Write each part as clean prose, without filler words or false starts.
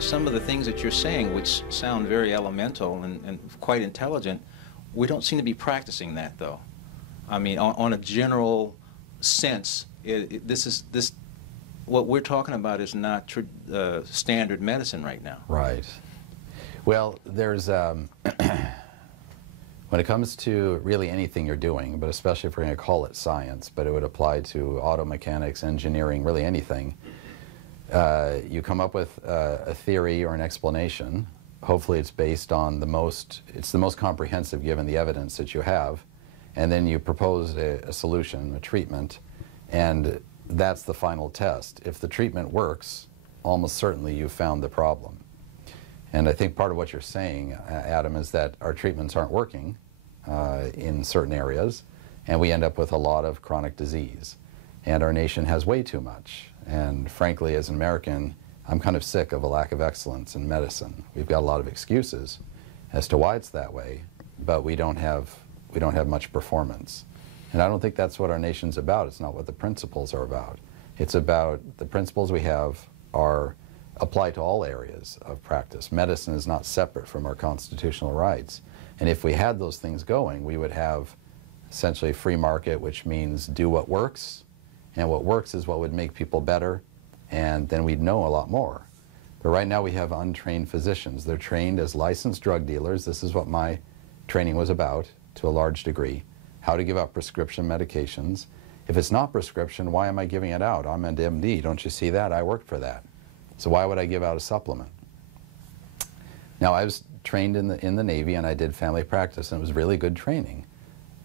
some of the things that you're saying, which sound very elemental and quite intelligent, we don't seem to be practicing that, though. I mean, on a general sense, what we're talking about is not standard medicine right now. Right. Well, there's, when it comes to really anything you're doing, but especially if we're going to call it science, but it would apply to auto mechanics, engineering, really anything, you come up with a theory or an explanation. Hopefully it's based on the most comprehensive given the evidence that you have, and then you propose a solution, a treatment, and that's the final test. If the treatment works, almost certainly you've found the problem. And I think part of what you're saying, Adam, is that our treatments aren't working in certain areas, and we end up with a lot of chronic disease. And our nation has way too much. And frankly, as an American, I'm kind of sick of a lack of excellence in medicine. We've got a lot of excuses as to why it's that way, but we don't have much performance. And I don't think that's what our nation's about. It's not what the principles are about. It's about the principles we have are apply to all areas of practice. Medicine is not separate from our constitutional rights. And if we had those things going, we would have essentially a free market, which means do what works, and what works is what would make people better, and then we'd know a lot more. But right now we have untrained physicians. They're trained as licensed drug dealers. This is what my training was about, to a large degree, how to give out prescription medications. If it's not prescription, why am I giving it out? I'm an MD, don't you see that? I worked for that. So why would I give out a supplement? Now, I was trained in the Navy, and I did family practice, and it was really good training.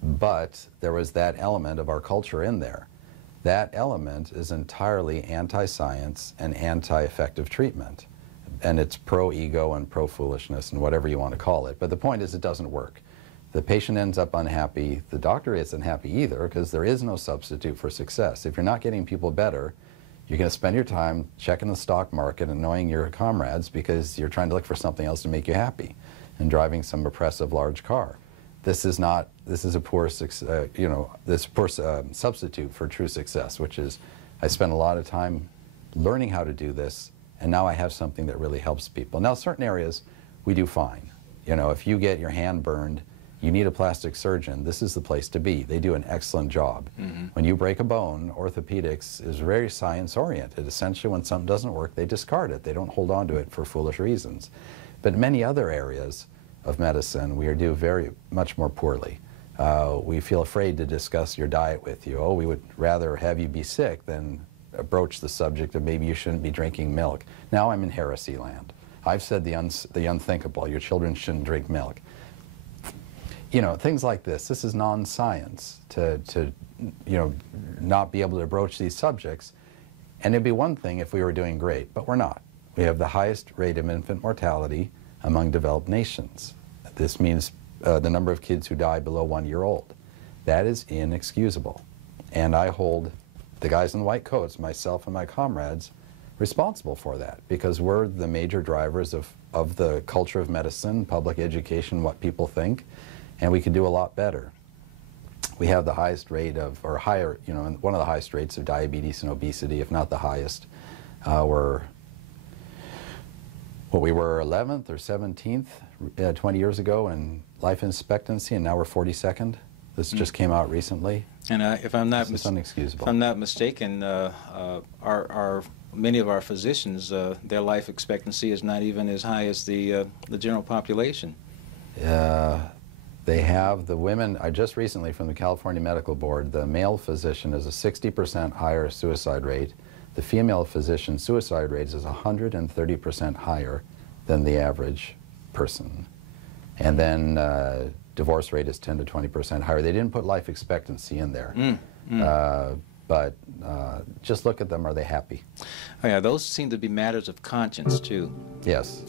But there was that element of our culture in there. That element is entirely anti-science and anti-effective treatment. And it's pro-ego and pro-foolishness and whatever you want to call it. But the point is it doesn't work. The patient ends up unhappy. The doctor isn't happy either, because there is no substitute for success. If you're not getting people better, you're going to spend your time checking the stock market, annoying your comrades because you're trying to look for something else to make you happy and driving some oppressive large car. This is a poor, poor substitute for true success, which is I spent a lot of time learning how to do this, and now I have something that really helps people. Now, certain areas we do fine. You know, if you get your hand burned, you need a plastic surgeon, this is the place to be. They do an excellent job. Mm-hmm. When you break a bone, orthopedics is very science-oriented. Essentially, when something doesn't work, they discard it. They don't hold on to it for foolish reasons. But many other areas of medicine, we do very much more poorly. We feel afraid to discuss your diet with you. Oh, we would rather have you be sick than broach the subject of maybe you shouldn't be drinking milk. Now I'm in heresy land. I've said the unthinkable. Your children shouldn't drink milk. You know, things like this. This is non-science to not be able to broach these subjects. And it'd be one thing if we were doing great, but we're not. We have the highest rate of infant mortality among developed nations. This means the number of kids who die below 1 year old. That is inexcusable. And I hold the guys in the white coats, myself and my comrades, responsible for that, because we're the major drivers of the culture of medicine, public education, what people think, and we can do a lot better. We have the highest rate of, or higher, one of the highest rates of diabetes and obesity, if not the highest. We were 11th or 17th 20 years ago in life expectancy, and now we're 42nd. This just came out recently. And if I'm not unexcusable. If I'm not mistaken, many of our physicians, their life expectancy is not even as high as the general population. They have the women. I just recently from the California Medical Board, the male physician has a 60% higher suicide rate. The female physician suicide rate is 130% higher than the average person. And then divorce rate is 10 to 20% higher. They didn't put life expectancy in there. But just look at them. Are they happy? Oh, yeah, those seem to be matters of conscience, too. Yes.